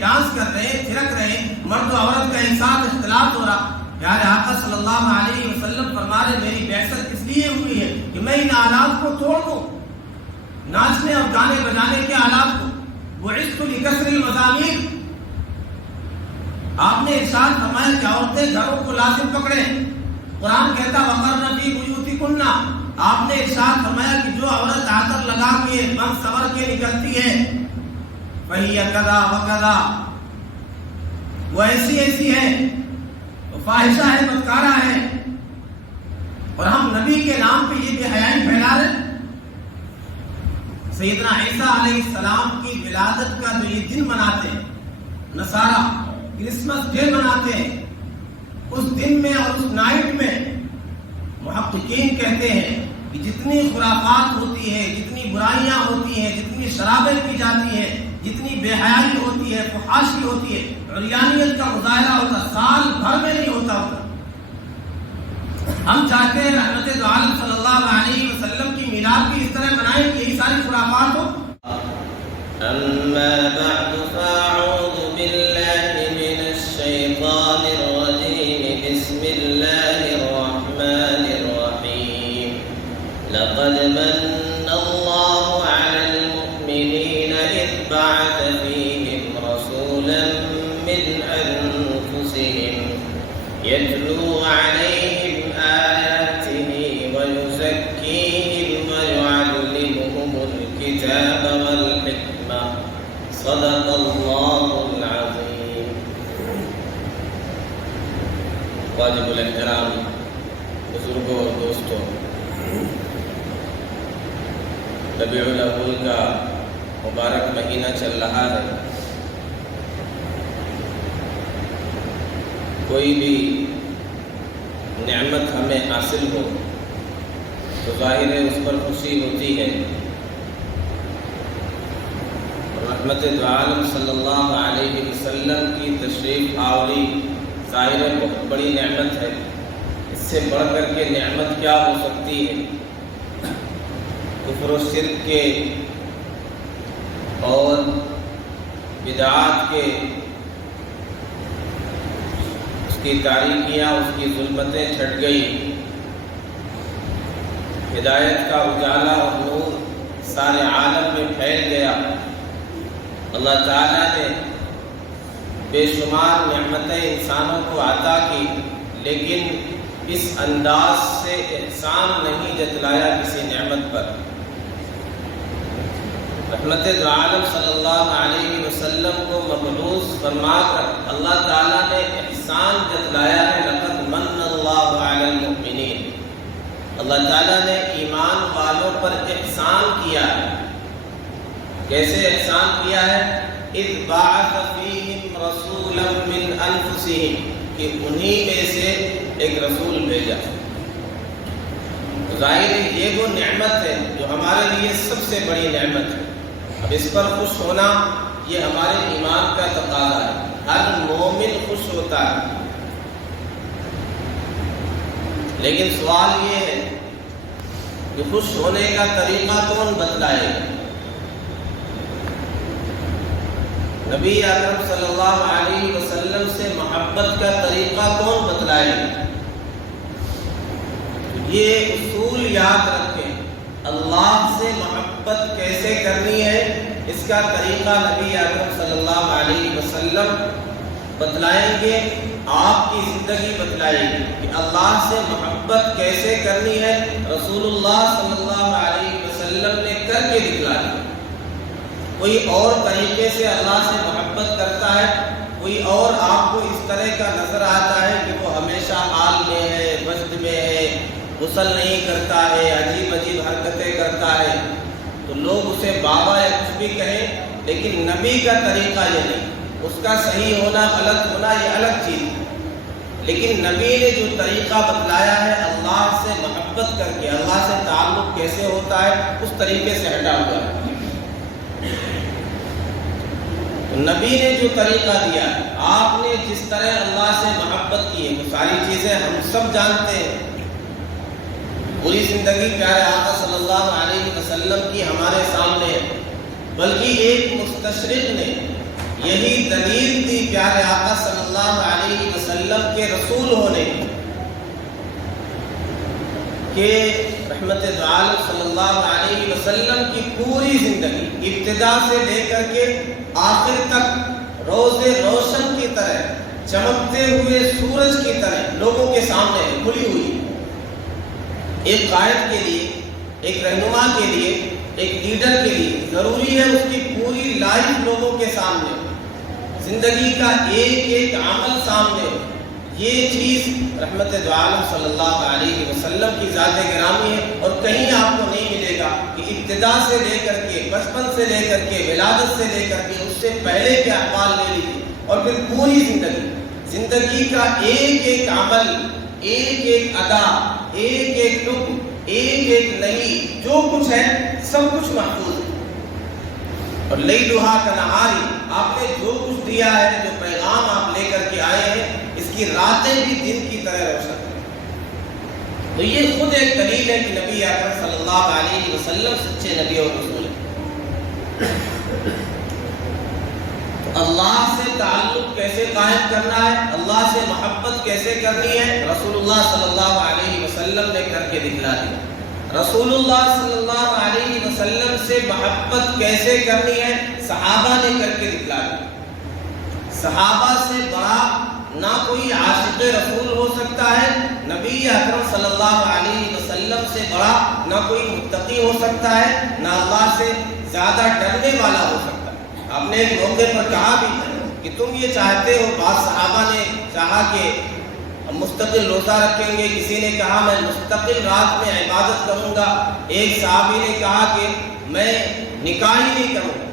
Dance کر رہے ہیں، تھرک رہے ہیں، مرد و عورت کا ایک ساتھ اختلاط ہو رہا. پیارے آقا صلی اللہ علیہ وسلم فرما رہے میری بعثت اس لیے ہوئی ہے کہ میں ان آلات کو توڑ دوں، ناچنے اور گانے بجانے کے آلات کو. بعثت لکسر المزامیر. آپ نے ارشاد فرمایا کہ عورتیں گھروں کو لازم پکڑیں. قرآن کہتا وقرن فی بیوتکن. آپ نے ارشاد فرمایا کہ جو عورت عطر لگا کے بن سور کے نکلتی ہے فہی کذا وکذا، وہ ایسی ایسی ہے، وہ فاحشہ ہے، بدکارہ ہے. اور ہم نبی کے نام پہ یہ بے حیائی پھیلا رہے ہیں. سیدنا عیسیٰ علیہ السلام کی ولادت کا جو یہ دن مناتے ہیں نصارہ، کرسمس ڈے مناتے ہیں، اس دن میں اور اس نائٹ میں محققین کہتے ہیں کہ جتنی خرافات ہوتی ہے، جتنی برائیاں ہوتی ہیں، جتنی شرابیں پی جاتی ہیں، جتنی بے حیائی ہوتی ہے، فحاشی ہوتی ہے، عریانیت کا مظاہرہ ہوتا سال بھر میں نہیں ہوتا. ہم چاہتے ہیں رحمت دو عالم صلی اللہ علیہ وسلم کی میلاد بھی اس طرح منائیں کہ یہی ساری خرافات ہو. اما بعد فاعوذ باللہ من الشیطان الرجیم بسم اللہ الرحمن الرحیم. لقد من اللہ علی المؤمنین اذ بعث فیہم رسولا من انفسہم یتلو علیہم آیاتہ ویزکیہم ویعلمہم الکتاب والحکمہ. صدق اللہ العظیم. واجب الاحترام بزرگوں اور دوستوں، ربیع الاول کا مبارک مہینہ چل رہا ہے. کوئی بھی نعمت ہمیں حاصل ہو تو ظاہر ہے اس پر خوشی ہوتی ہے. رحمت دو عالم صلی اللہ علیہ وسلم کی تشریف آوری ظاہر ہے بہت بڑی نعمت ہے. اس سے بڑھ کر کے نعمت کیا ہو سکتی ہے؟ کفر و شرک کے اور بدعات کے اس کی تاریکیاں، اس کی ظلمتیں چھٹ گئی. ہدایت کا اجالا اور نور سارے عالم میں پھیل گیا. اللہ تعالیٰ نے بے شمار نعمتیں انسانوں کو عطا کی، لیکن اس انداز سے احسان نہیں جتلایا کسی نعمت پر. رحمت دو عالم صلی اللہ علیہ وسلم کو مبعوث فرما کر اللہ تعالیٰ نے احسان جتلایا ہے. لقد من اللہ علی المؤمنین. اللہ تعالیٰ نے ایمان والوں پر احسان کیا ہے. کیسے احسان کیا ہے؟ اذ بعث فیہم رسولا من انفسہم، کہ انہی میں سے ایک رسول بھیجا. ظاہر ہے یہ وہ نعمت ہے جو ہمارے لیے سب سے بڑی نعمت ہے. اب اس پر خوش ہونا یہ ہمارے ایمان کا تقاضا ہے. ہر مومن خوش ہوتا ہے، لیکن سوال یہ ہے کہ خوش ہونے کا طریقہ کون بتلائے؟ نبی اکرم صلی اللہ علیہ وسلم سے محبت کا طریقہ کون بتلائے؟ یہ اصول یاد رکھیں. اللہ سے محبت کیسے کرنی ہے اس کا طریقہ نبی اکرم صلی اللہ علیہ وسلم بتلائیں گے. آپ کی زندگی بتلائے گی کہ اللہ سے محبت کیسے کرنی ہے. رسول اللہ صلی اللہ علیہ وسلم نے کر کے دکھلایا. کوئی اور طریقے سے اللہ سے محبت کرتا ہے، کوئی اور آپ کو اس طرح کا نظر آتا ہے کہ وہ ہمیشہ حال میں ہے، وجد میں ہے، غسل نہیں کرتا ہے، عجیب عجیب حرکتیں کرتا ہے، تو لوگ اسے بابا یا کچھ بھی کہیں، لیکن نبی کا طریقہ یہ نہیں. اس کا صحیح ہونا غلط ہونا یہ الگ چیز ہے، لیکن نبی نے جو طریقہ بتلایا ہے اللہ سے محبت کر کے اللہ سے تعلق کیسے ہوتا ہے اس طریقے سے ہٹا ہوا ہے. نبی نے جو طریقہ دیا ہے، آپ نے جس طرح اللہ سے محبت کی ہے، وہ ساری چیزیں ہم سب جانتے ہیں. پوری زندگی پیارے آقا صلی اللہ علیہ وسلم کی ہمارے سامنے ہے. بلکہ ایک مستشرق نے یہی دلیل تھی پیارے آقا صلی اللہ علیہ وسلم کے رسول ہونے کہ رحمت دو عالم صلی اللہ علیہ وسلم کی پوری زندگی ابتدا سے لے کر کے آخر تک روز روشن کی طرح چمکتے ہوئے سورج کی طرح لوگوں کے سامنے کھلی ہوئی. ایک قائد کے لیے، ایک رہنما کے لیے، ایک لیڈر کے لیے ضروری ہے اس کی پوری لائف لوگوں کے سامنے، زندگی کا ایک ایک عمل سامنے ہو. یہ چیز رحمت دو عالم صلی اللہ علیہ وسلم کی ذات گرامی ہے، اور کہیں آپ کو نہیں ملے گا کہ ابتدا سے لے کر کے، بچپن سے لے کر کے، ولادت سے لے کر کے، اس سے پہلے کے احوال لے لیجیے اور پھر پوری زندگی کا ایک ایک عمل، ایک ایک ادا، ایک ایک ٹک، ایک ایک نہیں، جو کچھ ہے سب کچھ محفوظ ہے. اور لیلھا کنہاری، آپ نے جو کچھ دیا ہے، جو پیغام آپ لے کر کے آئے ہیں، اس کی راتیں بھی دن کی طرح روشن ہیں. تو یہ خود ایک دلیل ہے کہ نبی اکرم صلی اللہ علیہ وسلم سچے نبی اور رسول ہیں. اللہ سے تعلق کیسے قائم کرنا ہے، اللہ سے محبت کیسے کرنی ہے، رسول اللہ صلی اللہ علیہ وسلم نے کر کے دکھلا دیا. رسول اللہ صلی اللہ علیہ وسلم سے محبت کیسے کرنی ہے، صحابہ نے کر کے دکھلا دیا. صحابہ سے بڑا نہ کوئی عاشق رسول ہو سکتا ہے، نبی اکرم صلی اللہ علیہ وسلم سے بڑا نہ کوئی متقی ہو سکتا ہے، نہ اللہ سے زیادہ ڈرنے والا ہو سکتا ہے. آپ نے ایک موقع پر کہا بھی کہ تم یہ چاہتے ہو، بعض صحابہ نے چاہا کہ ہم مستقل روزہ رکھیں گے، کسی نے کہا میں مستقل رات میں عبادت کروں گا، ایک صحابی نے کہا کہ میں نکاح ہی نہیں کروں گا.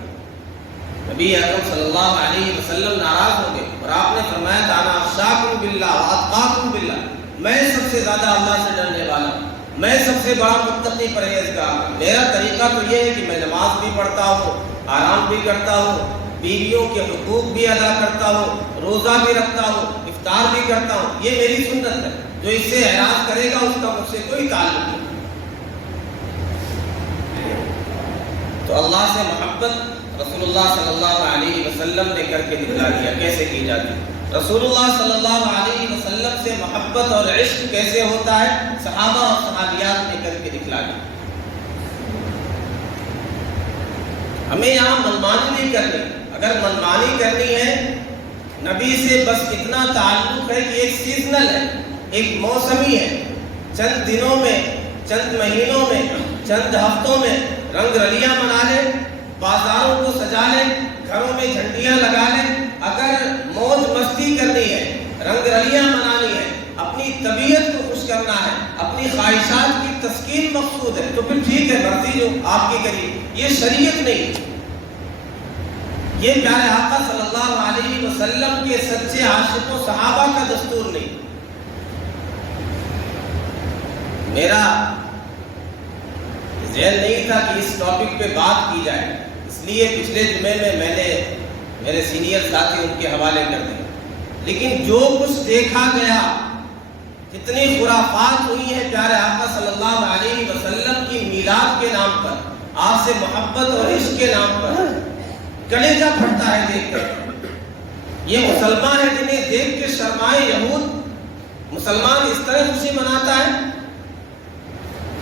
نبی اکرم صلی اللہ علیہ وسلم ناراض ہو گئے اور آپ نے فرمایا انا اخشاکم باللہ واتقاکم باللہ، میں سب سے زیادہ اللہ سے ڈرنے والا ہوں، میں سب سے بڑا متقی پرہیزگار ہوں. میرا طریقہ تو یہ ہے کہ میں نماز بھی پڑھتا ہوں، آرام بھی کرتا ہوں، بیویوں کے حقوق بھی ادا کرتا ہوں، روزہ بھی رکھتا ہوں، افطار بھی کرتا ہوں. یہ میری سنت ہے، جو اس سے اعراض کرے گا اس کا مجھ سے کوئی تعلق نہیں. تو اللہ سے محبت رسول اللہ صلی اللہ علیہ وسلم نے کر کے دکھلا دیا کیسے کی جاتی. رسول اللہ صلی اللہ علیہ وسلم سے محبت اور عشق کیسے ہوتا ہے، صحابہ اور صحابیات نے کر کے دکھلا دیا. ہمیں یہاں منمانی نہیں کرنی. اگر منمانی کرنی ہے، نبی سے بس اتنا تعلق ہے کہ ایک سیزنل ہے، ایک موسمی ہے، چند دنوں میں، چند مہینوں میں، چند ہفتوں میں رنگ رلیاں منا لے، بازاروں کو سجا لے، گھروں میں جھنڈیاں لگا لے. اگر موج مستی کرنی ہے، رنگ رلیاں منانی ہے، اپنی طبیعت کو خوش کرنا ہے، اپنی خواہشات کی تسکین مقصود ہے، تو پھر ٹھیک ہے، مرضی جو آپ کی کریے. یہ شریعت نہیں، یہ پیارے آقا صلی اللہ علیہ وسلم کے سچے عاشقوں صحابہ کا دستور نہیں. میرا ذہن نہیں تھا کہ اس ٹاپک پہ بات کی جائے، اس لیے پچھلے جمعے میں نے میرے سینئر ساتھی ان کے حوالے کر دیا. لیکن جو کچھ دیکھا گیا، کتنی خرافات ہوئی ہیں پیارے آقا صلی اللہ علیہ وسلم کی میلاد کے نام پر، آپ سے محبت اور عشق کے نام پر، کلیجہ پھٹتا ہے دیکھ کر. یہ مسلمان ہے جنہیں دیکھ کے شرمائے یہود، مسلمان اس طرح خوشی مناتا ہے.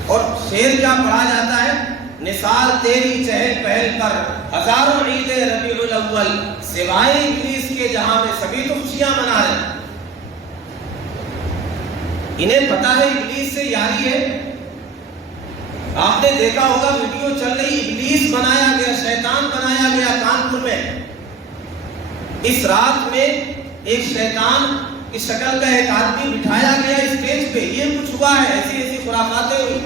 اور شعر کیا پڑھا جاتا ہے، نثار تیری چہل پہل پر ہزاروں عید ربیع الاول، سوائے ابلیس کے جہاں میں سبھی تو خوشیاں منا رہے ہیں. انہیں پتا ہے ابلیس سے یاری ہے. آپ نے دیکھا ہوگا ویڈیو چل رہی، ابلیس بنایا گیا، شیطان بنایا گیا کانپور میں. اس رات میں ایک شیطان کی شکل کا ایک آدمی بٹھایا گیا اسٹیج پہ. یہ کچھ ہوا ہے، ایسی ایسی خرافاتیں ہوئی.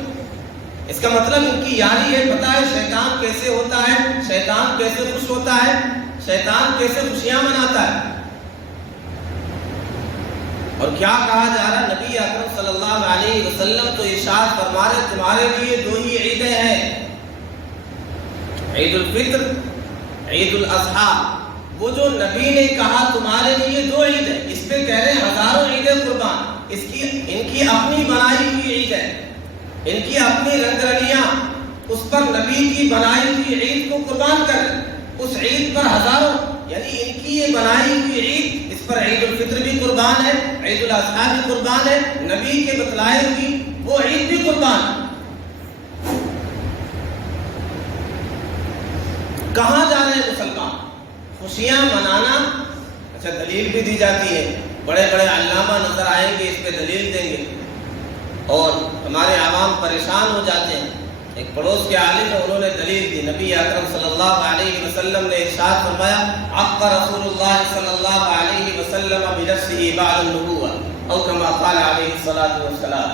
اس کا مطلب ان کی یاری ہے، پتا ہے شیطان کیسے ہوتا ہے، شیطان کیسے خوش ہوتا ہے، شیطان کیسے خوشیاں مناتا ہے. اور کیا کہا جا رہا، نبی اکرم صلی اللہ علیہ وسلم تو ارشاد فرما رہے تمہارے لیے دو ہی عیدیں ہیں، عید الفطر، عید الاضحیٰ. وہ جو نبی نے کہا تمہارے لیے دو عید ہے، اس پہ کہہ رہے ہیں ہزاروں عیدیں قربان. ان کی اپنی بنائی ہوئی عید ہے، ان کی اپنی رنگ رلیاں، اس پر نبی کی بنائی ہوئی عید کو قربان کر، اس عید پر ہزاروں یعنی ان کی یہ بنائی ہوئی عید، اس پر عید الفطر بھی قربان ہے، عید الاضحیٰ بھی قربان ہے، نبی کے بتلائے ہوئی وہ عید بھی قربان ہے۔ کہاں جا رہے ہیں مسلمان؟ خوشیاں منانا، اچھا دلیل بھی دی جاتی ہے، بڑے بڑے علامہ نظر آئیں گے، اس پہ دلیل دیں گے اور ہمارے عوام پریشان ہو جاتے ہیں۔ ایک پڑوس کے عالم ہیں، انہوں نے دلیل دی، نبی اکرم صلی اللہ علیہ وسلم نے ارشاد فرمایا عق رسول اللہ صلی اللہ علیہ وسلم بنفسہ بعد النبوۃ او کما قال علیہ الصلوۃ والسلام۔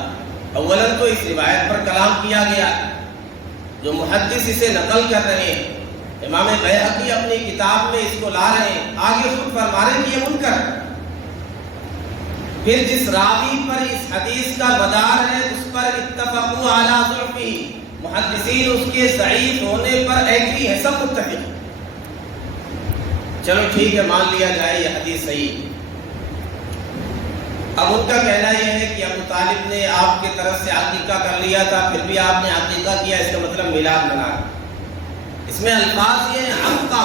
اولاً تو اس روایت پر کلام کیا گیا، جو محدث اسے نقل کر رہے ہیں، امام بیہقی اپنی کتاب میں اس کو لا رہے ہیں، آگے خود فرما رہے ہیں کہ یہ منکر۔ پھر جس راوی پر اس حدیث کا مدار ہے اس پر اتفقوا علی ضعفہ، محدثین اس کے ضعیف ہونے پر ایگری ہے، سب متفق۔ چلو ٹھیک ہے، مان لیا جائے یہ حدیث صحیح۔ اب ان کا کہنا یہ ہے کہ ابو طالب نے آپ کے طرف سے عقیقہ کر لیا تھا، پھر بھی آپ نے عقیقہ کیا، اس کا مطلب میلاد منایا۔ اس میں الفاظ یہ ہیں عقیقہ،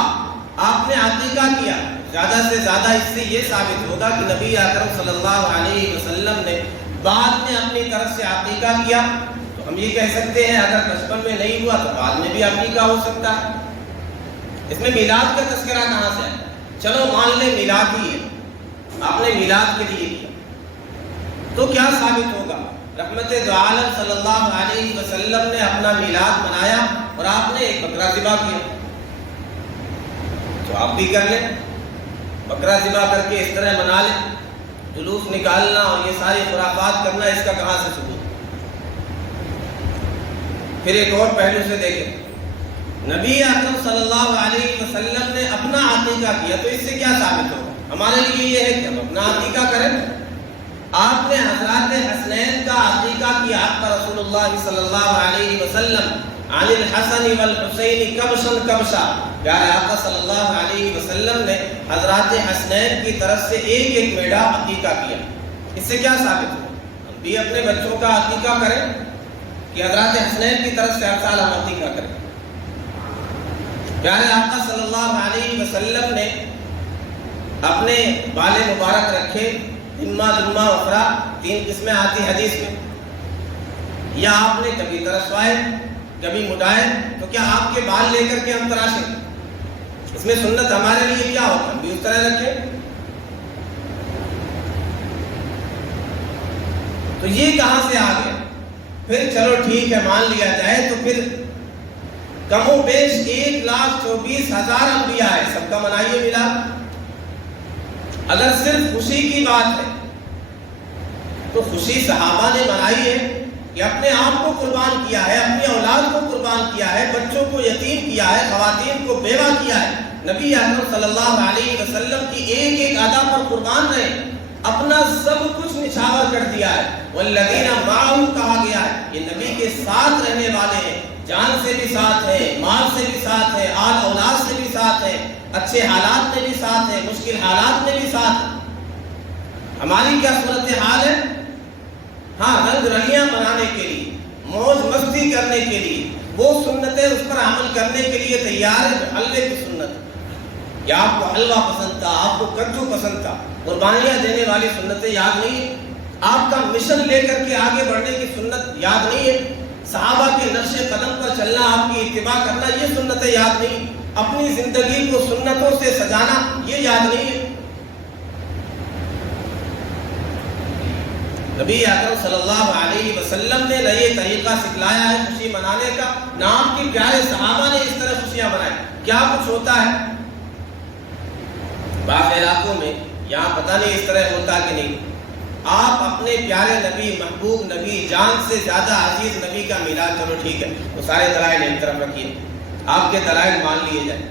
آپ نے عقیقہ کیا، زیادہ سے زیادہ اس سے یہ ثابت ہوگا کہ نبی اکرم صلی اللہ علیہ وسلم نے بعد میں اپنی طرف سے عقیقہ کیا۔ تو ہم یہ کہہ سکتے ہیں اگر بچپن میں نہیں ہوا تو بعد میں بھی عقیقہ ہو سکتا ہے۔ اس میں میلاد کا تذکرہ کہاں سے ہے؟ چلو مان لیں میلاد ہی ہے، آپ نے میلاد کے لیے کیا، تو کیا ثابت ہوگا؟ رحمت دو عالم صلی اللہ علیہ وسلم نے اپنا میلاد منایا اور آپ نے ایک بکرا ذبح کیا، تو آپ بھی کر لیں، بکرا ذبح کر کے اس طرح منا لیں۔ جلوس نکالنا اور یہ ساری خرافات کرنا، اس کا کہاں سے ثبوت؟ پھر ایک اور پہلو سے دیکھیں، نبی اکرم صلی اللہ علیہ وسلم نے اپنا عقیقہ کیا، تو اس سے کیا ثابت ہوگا؟ ہمارے لیے یہ ہے کہ ہم اپنا عقیقہ کریں۔ آپ نے حضرات حسنین کا عقیقہ کیا، حق رسول اللہ صلی اللہ علیہ وسلم عن الحسن والحسین کبشن کبشا، پیارے آقا صلی اللہ علیہ وسلم نے حضرات حسنین کی طرف سے ایک ایک میڑا عقیقہ کیا۔ اس سے کیا ثابت ہو؟ ہم بھی اپنے بچوں کا عقیقہ کریں کہ حضرات حسنین کی طرف سے ہر سال ہم عقیقہ کریں۔ پیارے آقا صلی اللہ علیہ وسلم نے اپنے بال مبارک رکھے، دمہ دمہ اخرا، 3 قسمیں آتی حدیث میں، یا آپ نے کبھی ترشوائے کبھی مڈائے، تو کیا آپ کے بال لے کر کے ہم تراشیں؟ اس میں سنت ہمارے لیے کیا ہوتا؟ ہم بھی اس طرح رکھیں۔ تو یہ کہاں سے آ گیا؟ پھر چلو ٹھیک ہے مان لیا جائے، تو پھر کم و بیش 1,24,000 انبیاء ہے، سب کا منائیے میلاد۔ اگر صرف خوشی کی بات ہے تو خوشی صحابہ نے منائی ہے کہ اپنے آپ کو قربان کیا ہے، اپنی اولاد کو قربان کیا ہے، بچوں کو یتیم کیا ہے، خواتین کو بیوہ کیا ہے۔ نبی اکرم صلی اللہ علیہ وسلم کی ایک ایک ادا پر قربان رہے، اپنا سب کچھ نچھاور کر دیا ہے۔ والذین معہ کہا گیا ہے، یہ نبی کے ساتھ رہنے والے ہیں، جان سے بھی ساتھ ہیں، مال سے بھی ساتھ ہیں، آل اولاد سے بھی ساتھ ہیں، اچھے حالات میں بھی ساتھ ہیں، مشکل حالات میں بھی ساتھ ہیں۔ ہماری کیا صورتحال ہے؟ ہاں، رنگ رلیاں منانے کے لیے، موج مستی کرنے کے لیے، وہ سنتیں اس پر عمل کرنے کے لیے تیار ہے جو حلوے کی سنت، یا آپ کو حلوہ پسند تھا، آپ کو کدو پسند تھا، قربانیاں دینے والی سنتیں یاد نہیں ہے، آپ کا مشن لے کر کے آگے بڑھنے کی سنت یاد نہیں ہے، صحابہ کے نقش قدم پر چلنا، آپ کی اتباع کرنا، یہ سنتیں یاد نہیں، اپنی زندگی کو سنتوں سے سجانا یہ یاد نہیں ہے۔ نبی اکرم صلی اللہ علیہ وسلم نے نہ یہ طریقہ سکھلایا ہے خوشی منانے کا، نہ آپ کے پیارے صحابہ نے اس طرح خوشیاں منائیں۔ کیا کچھ ہوتا ہے بعض علاقوں میں، یہاں پتہ نہیں اس طرح ہوتا کہ نہیں، آپ اپنے پیارے نبی، محبوب نبی، جان سے زیادہ عزیز نبی کا میلاد، چلو ٹھیک ہے وہ سارے دلائل ایک طرف رکھیے، آپ کے دلائل مان لیے جائیں،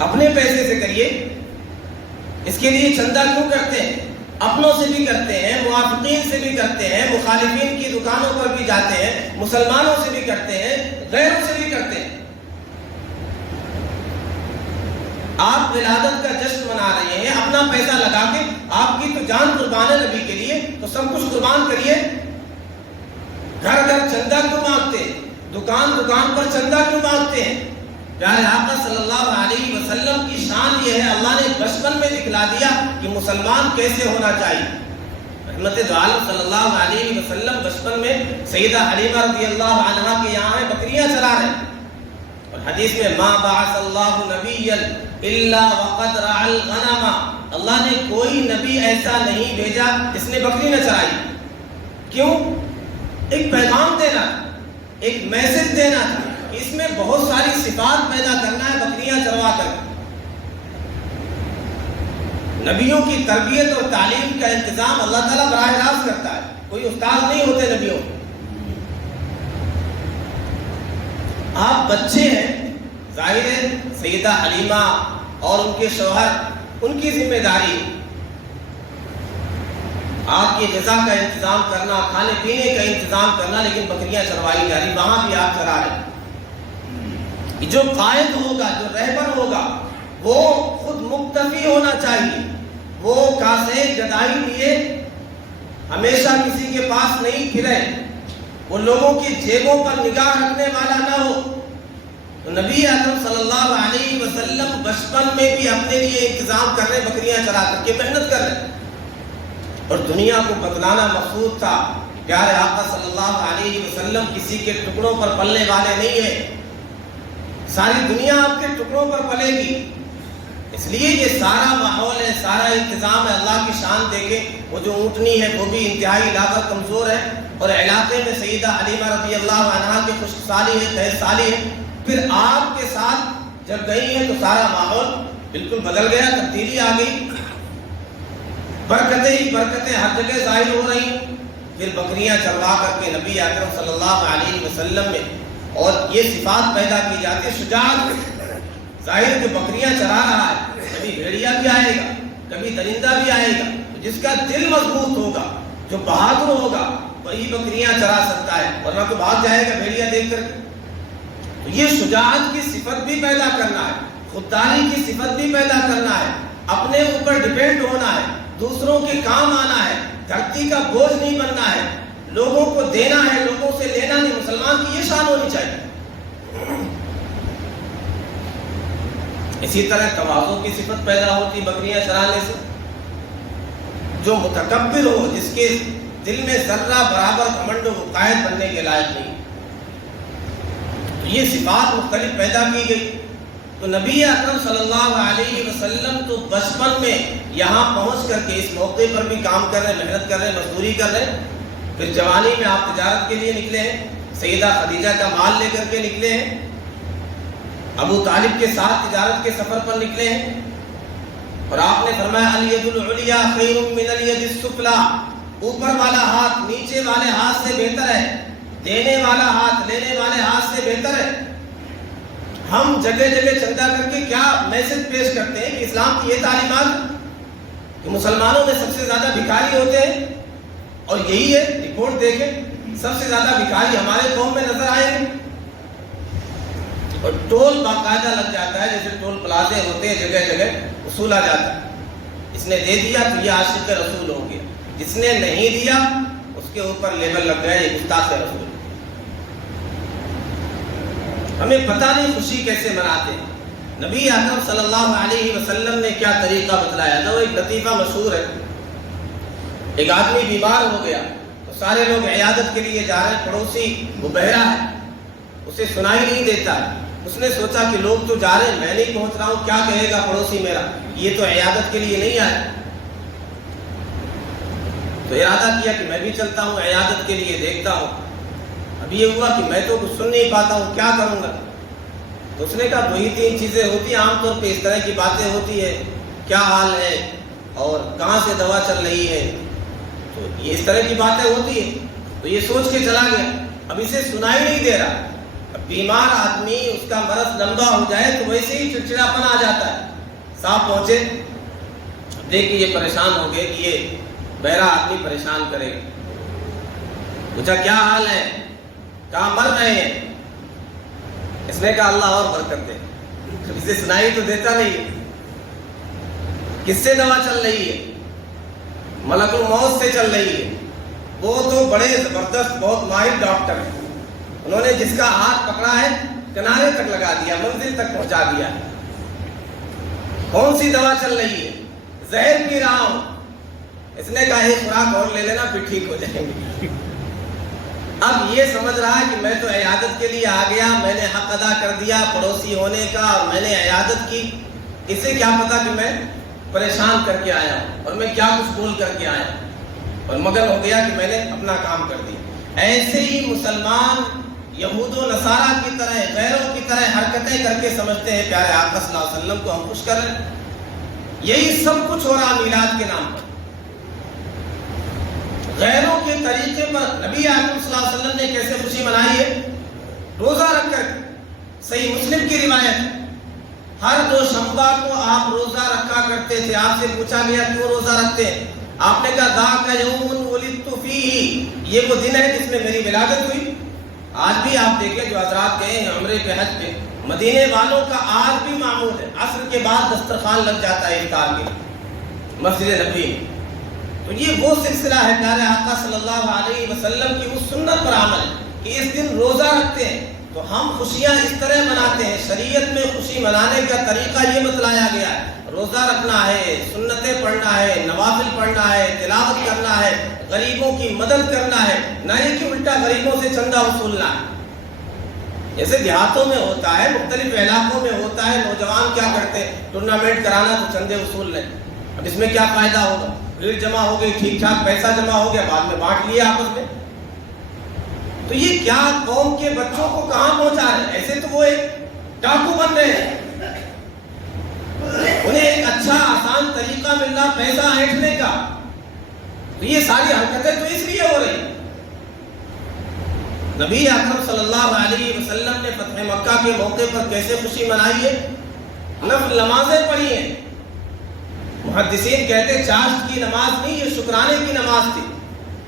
اپنے پیسے سے کریے، اس کے لیے چندہ کیوں کرتے ہیں؟ اپنوں سے بھی کرتے ہیں، موافقین سے بھی کرتے ہیں، مخالفین کی دکانوں پر بھی جاتے ہیں، مسلمانوں سے بھی کرتے ہیں، غیروں سے بھی کرتے ہیں۔ آپ ولادت کا جشن منا رہے ہیں اپنا پیسہ لگا کے، آپ کی تو جان قربان ہے نبی کے لیے، تو سب کچھ قربان کریے۔ گھر گھر چندہ کیوں مانگتے ہیں؟ دکان دکان پر چندہ کیوں مانگتے ہیں؟ پیارے آقا صلی اللہ علیہ وسلم کی شان یہ ہے، اللہ نے بچپن میں دکھلا دیا کہ مسلمان کیسے ہونا چاہیے۔ رحمت دو عالم صلی اللہ علیہ وسلم بچپن میں سیدہ حلیمہ رضی اللہ عنہا کے یہاں ہے، بکریاں چرا رہے ہیں، اور حدیث میں ما بعث اللہ نبیا الا وقد رعى الغنم، اللہ نے کوئی نبی ایسا نہیں بھیجا جس نے بکری نہ چرائی۔ کیوں؟ ایک پیغام دینا، ایک میسج دینا تھا، اس میں بہت ساری صفات پیدا کرنا ہے بکریاں چروا کر۔ نبیوں کی تربیت اور تعلیم کا انتظام اللہ تعالیٰ براہ راست کرتا ہے، کوئی استاد نہیں ہوتے نبیوں۔ آپ بچے ہیں، ظاہر ہے سیدہ حلیمہ اور ان کے شوہر، ان کی ذمہ داری آپ کی غذا کا انتظام کرنا، کھانے پینے کا انتظام کرنا، لیکن بکریاں چروائی جا رہی، وہاں بھی آپ چرا رہے۔ جو قائد ہوگا، جو رہبر ہوگا، وہ خود مکتفی ہونا چاہیے، وہ کاسے گدائی لیے ہمیشہ کسی کے پاس نہیں پھرے، وہ لوگوں کی جیبوں پر نگاہ رکھنے والا نہ ہو۔ تو نبی اکرم صلی اللہ علیہ وسلم بچپن میں بھی اپنے لیے انتظام کر رہے، بکریاں چرا کر کے محنت کر رہے، اور دنیا کو بتلانا مقصود تھا۔ پیارے آقا صلی اللہ علیہ وسلم کسی کے ٹکڑوں پر پلنے والے نہیں ہیں، ساری دنیا آپ کے ٹکڑوں پر پلے گی، اس لیے یہ سارا ماحول ہے، سارا انتظام ہے۔ اللہ کی شان دیکھیں، وہ جو اونٹنی ہے وہ بھی انتہائی لاغر کمزور ہے، اور علاقے میں سیدہ حلیمہ رضی اللہ عنہا کی خشک سالی ہے، تیز سالی ہے، پھر آپ کے ساتھ جب گئی ہیں تو سارا ماحول بالکل بدل گیا، تبدیلی آ گئی، برکتیں ہی برکتیں ہر جگہ ظاہر ہو رہی۔ پھر بکریاں چروا کر کے نبی اکرم صلی اللہ علیہ وسلم میں اور یہ صفات پیدا کی جاتی ہے، شجاعت، ظاہر کہ بکریاں چرا رہا ہے، کبھی بھیڑیا بھی آئے گا، کبھی درندہ بھی آئے گا، جس کا دل مضبوط ہوگا، جو بہادر ہوگا، وہی بکریاں چرا سکتا ہے، ورنہ تو بھاگ جائے گا بھیڑیا دیکھ کر۔ تو یہ شجاعت کی صفت بھی پیدا کرنا ہے، خودداری کی صفت بھی پیدا کرنا ہے، اپنے اوپر ڈیپینڈ ہونا ہے، دوسروں کے کام آنا ہے، دھرتی کا بوجھ نہیں بننا ہے، لوگوں کو دینا ہے، لوگوں سے لینا نہیں۔ مسلمان کی یہ شان ہونی چاہیے۔ اسی طرح تواضع کی صفت پیدا ہوتی بکریاں چرانے سے۔ جو متکبر ہو، جس کے دل میں ذرہ برابر گھمنڈ ہو، وہ قائد بننے کے لائق نہیں۔ تو یہ صفات مختلف پیدا کی گئی۔ تو نبی اکرم صلی اللہ علیہ وسلم تو بچپن میں یہاں پہنچ کر کے اس موقع پر بھی کام کر رہے، محنت کر رہے، مزدوری کر رہے۔ پھر جوانی میں آپ تجارت کے لیے نکلے ہیں، سیدہ خدیجہ کا مال لے کر کے نکلے ہیں، ابو طالب کے ساتھ تجارت کے سفر پر نکلے ہیں، اور آپ نے فرمایا الید العلیٰ خیر من الید السفلیٰ، اوپر والا ہاتھ نیچے والے ہاتھ سے بہتر ہے، دینے والا ہاتھ لینے والے ہاتھ سے بہتر ہے۔ ہم جگہ جگہ چندہ کر کے کیا میسج پیش کرتے ہیں کہ اسلام کی یہ تعلیمات کہ مسلمانوں میں سب سے زیادہ بھکاری ہوتے ہیں، اور یہی ہے، رپورٹ دیکھیں، سب سے زیادہ بھکاری ہمارے قوم میں نظر آئے ہیں، اور ٹول باقاعدہ لگ جاتا ہے، جیسے ٹول پلازے ہوتے ہیں جگہ جگہ وصولا جاتا ہے۔ اس نے دے دیا تو یہ عاشق رسول ہو گیا، جس نے نہیں دیا اس کے اوپر لیبل لگ گیا، یہ گستاخ رسول۔ ہمیں پتہ نہیں خوشی کیسے مناتے ہیں۔ نبی اکرم صلی اللہ علیہ وسلم نے کیا طریقہ بتلایا تھا، وہ ایک لطیفہ مشہور ہے۔ ایک آدمی بیمار ہو گیا تو سارے لوگ عیادت کے لیے جا رہے ہیں، پڑوسی وہ بہرا ہے، اسے سنائی نہیں دیتا۔ اس نے سوچا کہ لوگ تو جا رہے ہیں، میں نہیں پہنچ رہا ہوں، کیا کہے گا پڑوسی میرا، یہ تو عیادت کے لیے نہیں آئے۔ تو ارادہ کیا کہ میں بھی چلتا ہوں عیادت کے لیے، دیکھتا ہوں۔ اب یہ ہوا کہ میں تو کچھ سن نہیں پاتا ہوں، کیا کروں گا؟ تو اس نے کہا دو ہی تین چیزیں ہوتی ہیں عام طور پہ، اس طرح کی باتیں ہوتی ہے، کیا حال ہے اور کہاں سے دوا چل رہی ہے، تو یہ اس طرح کی باتیں ہوتی ہیں۔ تو یہ سوچ کے چلا گیا، اب اسے سنائی نہیں دے رہا۔ اب بیمار آدمی، اس کا مرض لمبا ہو جائے تو ویسے ہی چڑچڑاپن آ جاتا ہے۔ صاحب پہنچے، دیکھ کے یہ پریشان ہو گئے کہ یہ بہرا آدمی پریشان کرے گا۔ پوچھا کیا حال ہے، کہاں مر رہے ہیں؟ اس نے کہا اللہ اور برکت دے، اسے سنائی تو دیتا نہیں۔ کس سے دوا چل رہی ہے؟ ملک الموت سے چل رہی ہے۔ وہ تو بڑے زبردست بہت ماہر ڈاکٹر ہیں، انہوں نے جس کا ہاتھ پکڑا ہے کنارے تک لگا دیا، منزل تک پہنچا دیا۔ کون سی دوا چل رہی ہے؟ زہر پی رہا ہوں۔ اس نے کہا ایک خوراک اور لے لینا پھر ٹھیک ہو جائیں گے۔ اب یہ سمجھ رہا ہے کہ میں تو عیادت کے لیے آ گیا، میں نے حق ادا کر دیا پڑوسی ہونے کا اور میں نے عیادت کی، اسے کیا پتا کہ میں پریشان کر کے آیا ہوں اور میں کیا کچھ بول کر کے آیا اور مگن ہو گیا کہ میں نے اپنا کام کر دیا۔ ایسے ہی مسلمان یہود و نصارہ کی طرح، غیروں کی طرح حرکتیں کر کے سمجھتے ہیں پیارے آقا صلی اللہ علیہ وسلم کو ہم خوش کر رہے ہیں۔ یہی سب کچھ ہو رہا میلاد کے نام پر۔ غیروں کے طریقے پر نبی اکرم صلی اللہ علیہ وسلم نے کیسے خوشی منائی ہے؟ روزہ رکھ کر۔ صحیح مسلم کی روایت ہے، ہر دوشنبہ کو آپ روزہ رکھا کرتے تھے۔ آپ سے پوچھا گیا کیوں روزہ رکھتے ہیں؟ آپ نے کہا ذاک یوم ولدت فیہ، یہ وہ دن ہے جس میں میری ولادت ہوئی۔ آج بھی آپ دیکھیں جو حضرات گئے ہیں عمرے پہ، حج پہ، مدینے والوں کا آج بھی معمول ہے، عصر کے بعد دسترخوان لگ جاتا ہے افطار کے مسجد نبوی میں۔ تو یہ وہ سلسلہ ہے پیارے آقا صلی اللہ علیہ وسلم کی اس سنت پر عمل ہے کہ اس دن روزہ رکھتے ہیں تو ہم خوشیاں اس طرح مناتے ہیں۔ شریعت میں خوشی منانے کا طریقہ یہ بتلایا گیا ہے، روزہ رکھنا ہے، سنتیں پڑھنا ہے، نوافل پڑھنا ہے، تلاوت کرنا ہے، غریبوں کی مدد کرنا ہے، نہ یہ کہ الٹا غریبوں سے چندہ وصولنا ہے۔ جیسے دیہاتوں میں ہوتا ہے، مختلف علاقوں میں ہوتا ہے، نوجوان کیا کرتے ہیں، ٹورنامنٹ کرانا تو چندے وصول لیں۔ اب اس میں کیا فائدہ ہوگا؟ بھیڑ جمع ہو گئی، ٹھیک ٹھاک پیسہ جمع ہو گیا، بعد میں بانٹ لیا آپس میں۔ تو یہ کیا قوم کے بچوں کو کہاں پہنچا رہے ہیں؟ ایسے تو وہ ایک ڈاکو بن رہے ہیں، انہیں ایک اچھا آسان طریقہ مل رہا پیسہ اینٹھنے کا۔ تو یہ ساری حرکتیں تو اس لیے ہو رہی ہیں۔ نبی اکرم صلی اللہ علیہ وسلم نے فتح مکہ کے موقع پر کیسے خوشی منائی ہے؟ نفل نمازیں پڑھی ہیں۔ محدثین کہتے ہیں چاشت کی نماز نہیں، یہ شکرانے کی نماز تھی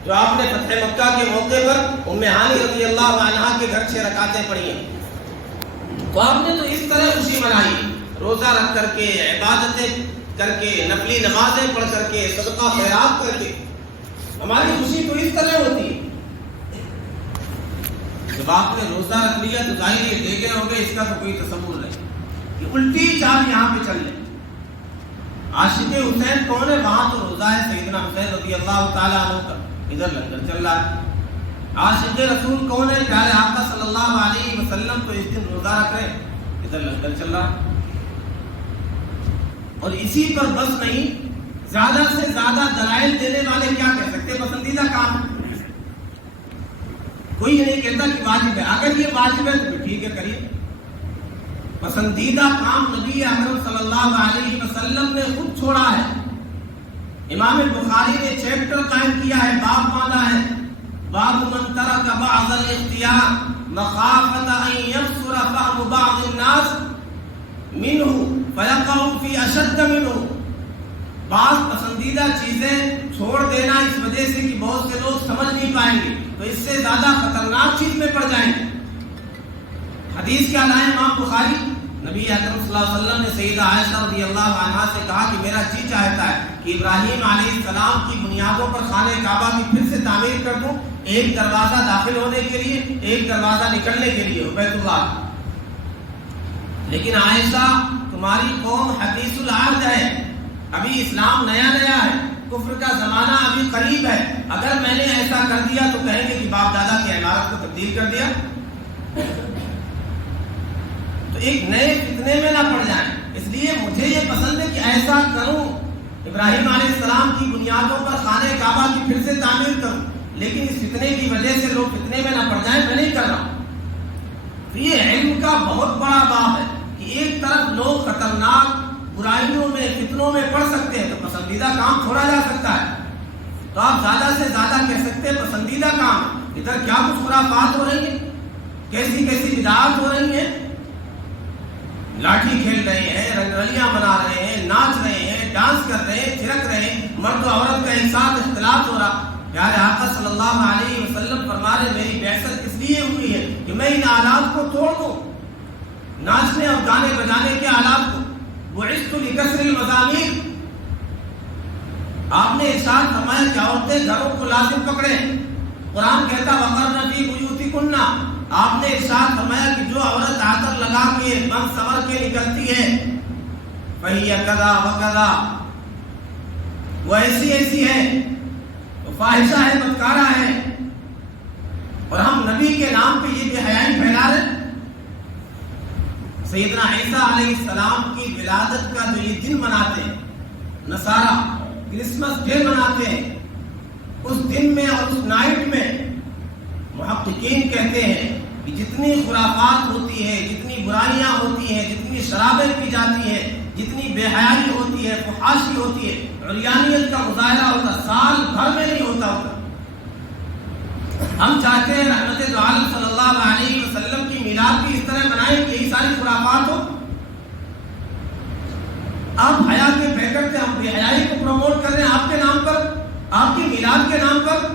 جو آپ نے فتح مکہ کے موقع پر ام ہانی رضی اللہ عنہا کے گھر 6 رکعتیں پڑھی ہیں۔ تو آپ نے تو اس طرح خوشی منائی، روزہ رکھ کر کے، عبادتیں کر کے، نفلی نمازیں پڑھ کر کے، صدقہ خیرات کر کے۔ ہماری خوشی تو اس طرح ہوتی ہے۔ جب آپ نے روزہ رکھ لیا تو ظاہر یہ دیکھے ہو گئے، اس کا تو کوئی تصور نہیں کہ الٹی چال یہاں پہ چل لے۔ عاشق حسین کون ہے؟ وہاں تو روزہ ہے سیدنا حسین رضی اللہ تعالیٰ عنہ کا، ادھر لنگر چل رہا ہے۔ عاشق رسول کون ہے؟ پیارے آقا صلی اللہ علیہ وسلم تو اس دن روزہ رکھ رہے ہیں، ادھر لنگر چل رہا ہے۔ اور اسی پر بس نہیں، زیادہ سے زیادہ دلائل دینے والے کیا کہہ سکتے؟ پسندیدہ کام ہے۔ کوئی یہ نہیں کہتا کہ واجب ہے، اگر یہ واجب ہے تو ٹھیک ہے کریے۔ پسندیدہ کام نبی اکرم صلی اللہ علیہ وسلم نے خود چھوڑا ہے۔ امام بخاری نے چیپٹر قائم کیا ہے، باب باندھا ہے، باب من ترک بعض الاختیار مخافۃ ان یبصر فهم بعض الناس منه فیقع فی اشد منه۔ بعض پسندیدہ چیزیں چھوڑ دینا اس وجہ سے کہ بہت سے لوگ سمجھ نہیں پائیں گے تو اس سے زیادہ خطرناک چیز میں پڑ جائیں گے۔ حدیث کیا لائے امام بخاری؟ نبی اکرم صلی اللہ علیہ وسلم نے سیدہ عائشہ رضی اللہ عنہا سے کہا کہ میرا جی چاہتا ہے کہ ابراہیم علیہ السلام کی بنیادوں پر خانہ کعبہ کی پھر سے تعمیر کر دوں، ایک دروازہ داخل ہونے کے لیے، ایک دروازہ نکلنے کے لیے، بیت اللہ۔ لیکن عائشہ تمہاری قوم حدیث العہد ہے، ابھی اسلام نیا نیا ہے، کفر کا زمانہ ابھی قریب ہے، اگر میں نے ایسا کر دیا تو کہیں گے کہ باپ دادا کی عمارت کو تبدیل کر دیا، تو ایک نئے فتنے میں نہ پڑ جائیں۔ اس لیے مجھے یہ پسند ہے کہ ایسا کروں، ابراہیم علیہ السلام کی بنیادوں پر خانہ کعبہ کی پھر سے تعمیر کروں، لیکن اس فتنے کی وجہ سے لوگ فتنے میں نہ پڑ جائیں، میں نہیں کر رہا ہوں۔ تو یہ علم کا بہت بڑا باب ہے کہ ایک طرف لوگ خطرناک برائیوں میں، فتنوں میں پڑ سکتے ہیں تو پسندیدہ کام چھوڑا جا سکتا ہے۔ تو آپ زیادہ سے زیادہ کہہ سکتے ہیں پسندیدہ کام، ادھر کیا کچھ خرافات ہو رہی ہیں، کیسی کیسی بدعات ہو رہی ہیں، لاٹھی کھیل رہے ہیں، رنگرلیاں بنا رہے ہیں، ناچ رہے ہیں، ڈانس کر رہے ہیں، تھرک رہے ہیں، مرد و عورت کا ایک ساتھ اختلاط ہو رہا۔ پیارے آقا صلی اللہ علیہ وسلم فرما رہے میری بعثت اس لیے ہوئی ہے کہ میں ان آلات کو توڑ دوں، ناچنے اور گانے بجانے کے آلات کو۔ بعثت لکسر المزامیر، آپ نے ارشاد فرمایا کہ عورتیں گھروں کو لازم پکڑیں۔ قرآن کہتا وقرن فی بیوتکن، آپ نے ارشاد فرمایا کہ جو عورت عطر لگا کے بن سنور کے نکلتی ہے فہی کذا وکذا، وہ ایسی ایسی ہے، وہ فاحشہ ہے، بدکارہ ہے، اور ہم نبی کے نام پہ یہ بے حیائی پھیلا رہے ہیں۔ سیدنا عیسیٰ علیہ السلام کی ولادت کا جو یہ دن مناتے ہیں نصارہ، کرسمس ڈے مناتے ہیں، اس دن میں اور اس نائٹ میں محققین کہتے ہیں کہ جتنی خرافات ہوتی ہے، جتنی برائیاں ہوتی ہیں، جتنی شرابیں پی جاتی ہیں، جتنی بے حیائی ہوتی ہے، فحاشی ہوتی ہے، عریانیت کا مظاہرہ ہوتا سال بھر میں نہیں ہوتا ہوتا۔ ہم چاہتے ہیں رحمت دو عالم صلی اللہ علیہ وسلم کی میلاد بھی اس طرح منائیں کہ یہی ساری خرافات ہو۔ آپ حیا کے پیکر سے ہم بے حیائی کو پروموٹ کر رہے ہیں آپ کے نام پر، آپ کی میلاد کے نام پر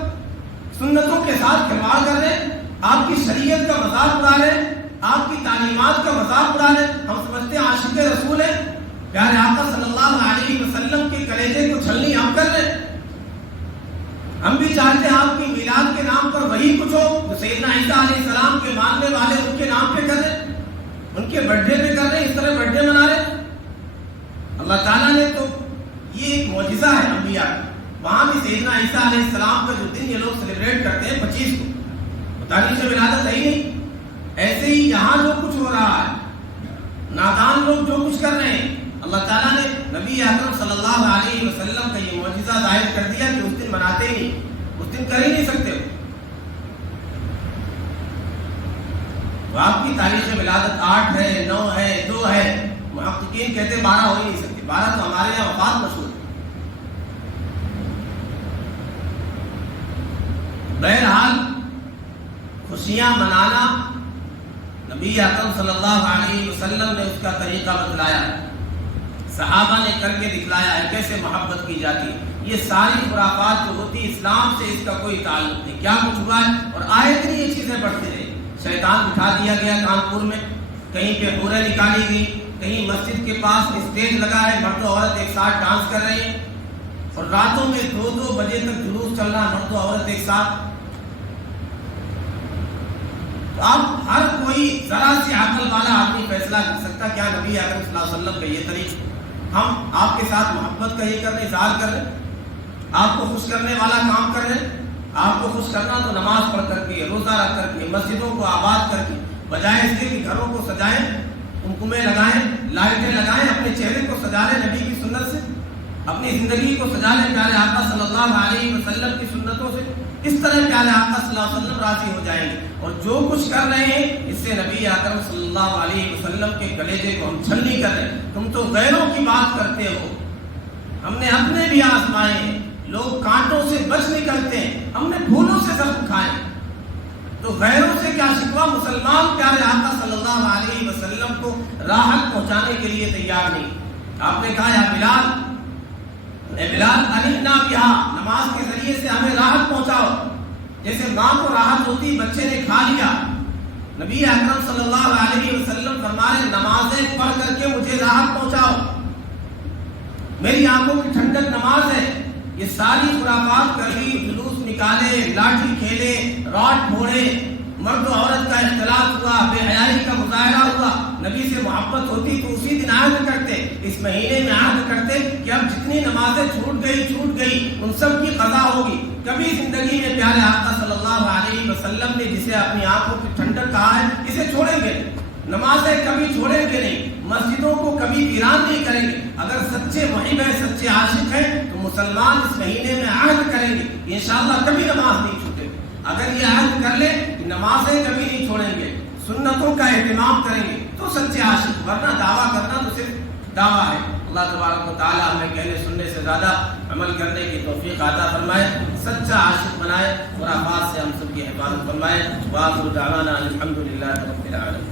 سنتوں کے ساتھ کھلواڑ کر رہے ہیں، آپ کی شریعت کا مذاق اڑا رہے ہیں، آپ کی تعلیمات کا مذاق اڑا رہے ہیں۔ ہم سمجھتے ہیں عاشق رسول ہے، پیارے آقا صلی اللہ علیہ وسلم کے کلیجے کو چھلنی ہم کر رہے ہیں۔ ہم بھی چاہتے ہیں آپ کی میلاد کے نام پر وہی کچھ ہو جو سیدنا عیسیٰ علیہ السلام کے ماننے والے ان کے نام پہ کر رہے ہیں، ان کے برتھڈے پہ کر رہے ہیں، اس طرح برتھڈے منا رہے ہیں۔ اللہ تعالیٰ نے تو یہ ایک معجزہ ہے انبیاء، وہاں بھی سیدنا عیسیٰ علیہ السلام کا جو دن یہ لوگ سیلیبریٹ کرتے ہیں 25 کو، تاریخ ولادت ہے ہی نہیں۔ ایسے ہی یہاں جو کچھ ہو رہا ہے، نادان لوگ جو کچھ کر رہے ہیں، اللہ تعالیٰ نے نبی اکرم صلی اللہ علیہ وسلم کا یہ معجزہ ظاہر کر دیا کہ اس دن مناتے ہی نہیں، اس دن کر ہی نہیں سکتے۔ تو آپ کی تاریخ ولادت 8 ہے، 9 ہے، 2 ہے، محققین کہتے 12 ہو ہی نہیں سکتے، 12 تو ہمارے یہاں وفات مشہور ہے۔ بہرحال خوشیاں منانا نبی اکرم صلی اللہ علیہ وسلم نے اس کا طریقہ بتلایا ہے، صحابہ نے کر کے دکھلایا ہے کیسے محبت کی جاتی ہے۔ یہ ساری خرافات جو ہوتی اسلام سے اس کا کوئی تعلق نہیں۔ کیا کچھ ہوا ہے اور آئے دن یہ چیزیں بڑھتی رہی۔ شیطان بٹھا دیا گیا کانپور میں، کہیں پہ حوریں نکالی گئی، کہیں مسجد کے پاس اسٹیج لگا ہے، مرد و عورت ایک ساتھ ڈانس کر رہے ہیں، اور راتوں میں 2-2 بجے تک جلوس چل رہا، مرد و عورت ایک ساتھ۔ اب ہر کوئی ذرا سی عقل والا آدمی فیصلہ کر سکتا کیا نبی اکرم صلی اللہ علیہ وسلم کا یہ طریقہ، ہم آپ کے ساتھ محبت کا یہ کر رہے ہیں، اظہار کر رہے ہیں، آپ کو خوش کرنے والا کام کر رہے ہیں۔ آپ کو خوش کرنا تو نماز پڑھ کر کے، روزہ رکھ کر کے، مسجدوں کو آباد کر کے، بجائے اس کے کہ گھروں کو سجائیں، قمقمے لگائیں، لائٹیں لگائیں، اپنے چہرے کو سجا لیں نبی کی سنت سے، اپنی زندگی کو سجا لیں پیارے آقا صلی اللہ علیہ وسلم کی سنتوں سے۔ اس طرح پیارے آقا صلی اللہ علیہ وسلم راضی ہو جائیں گے، اور جو کچھ کر رہے ہیں اس سے نبی اکرم صلی اللہ علیہ وسلم کے کلیجے کو ہم چھلنی کر رہے ہیں۔ تم تو غیروں کی بات کرتے ہو، ہم نے اپنے بھی آزمائے ہیں، لوگ کانٹوں سے بچ نکلتے ہیں، ہم نے پھولوں سے زخم کھائے، تو غیروں سے کیا شکوہ؟ مسلمان پیارے آقا صلی اللہ علیہ وسلم کو راحت پہنچانے کے لیے تیار نہیں۔ آپ نے کہا یا بلال، اے بلال علمنا بہا، نماز کے ذریعے سے ہمیں راحت پہنچاؤ، جیسے ماں کو راحت ہوتی بچے نے کھا لیا۔ نبی اکرم صلی اللہ علیہ وسلم فرمائے نمازیں پڑھ کر کے مجھے راحت پہنچاؤ، میری آنکھوں کی ٹھنڈک نماز ہے۔ یہ ساری خرافات کر لی، جلوس نکالے، لاٹھی کھیلے، راڈ پھوڑے، مرد و عورت کا اختلاط ہوا، بے حیائی کا مظاہرہ ہوا۔ نبی سے محبت ہوتی تو اسی دن عہد کرتے، اس مہینے میں عہد کرتے کہ اب جتنی نمازیں چھوٹ گئی ان سب کی قضا ہوگی۔ کبھی زندگی میں پیارے آقا صلی اللہ علیہ وسلم نے جسے اپنی آنکھوں کی ٹھنڈک کہا ہے اسے چھوڑیں گے، نمازیں کبھی چھوڑیں گے نہیں، مسجدوں کو کبھی ویران نہیں کریں گے۔ اگر سچے محب ہیں، سچے عاشق ہیں تو مسلمان اس مہینے میں عہد کریں گے انشاءاللہ کبھی نماز نہیں چھوٹے۔ اگر یہ عہد کر لیں کہ نمازیں کبھی نہیں چھوڑیں گے، سنتوں کا اہتمام کریں گے تو سچے عاشق، ورنہ دعویٰ کرنا تو صرف دعویٰ ہے۔ اللہ تبارک و تعالیٰ ہمیں کہنے سننے سے زیادہ عمل کرنے کی توفیق عطا فرمائے، سچا عاشق بنائے، خرافات سے ہم سب کی حفاظت فرمائے۔ وآخر دعوانا الحمدللہ رب العالمین۔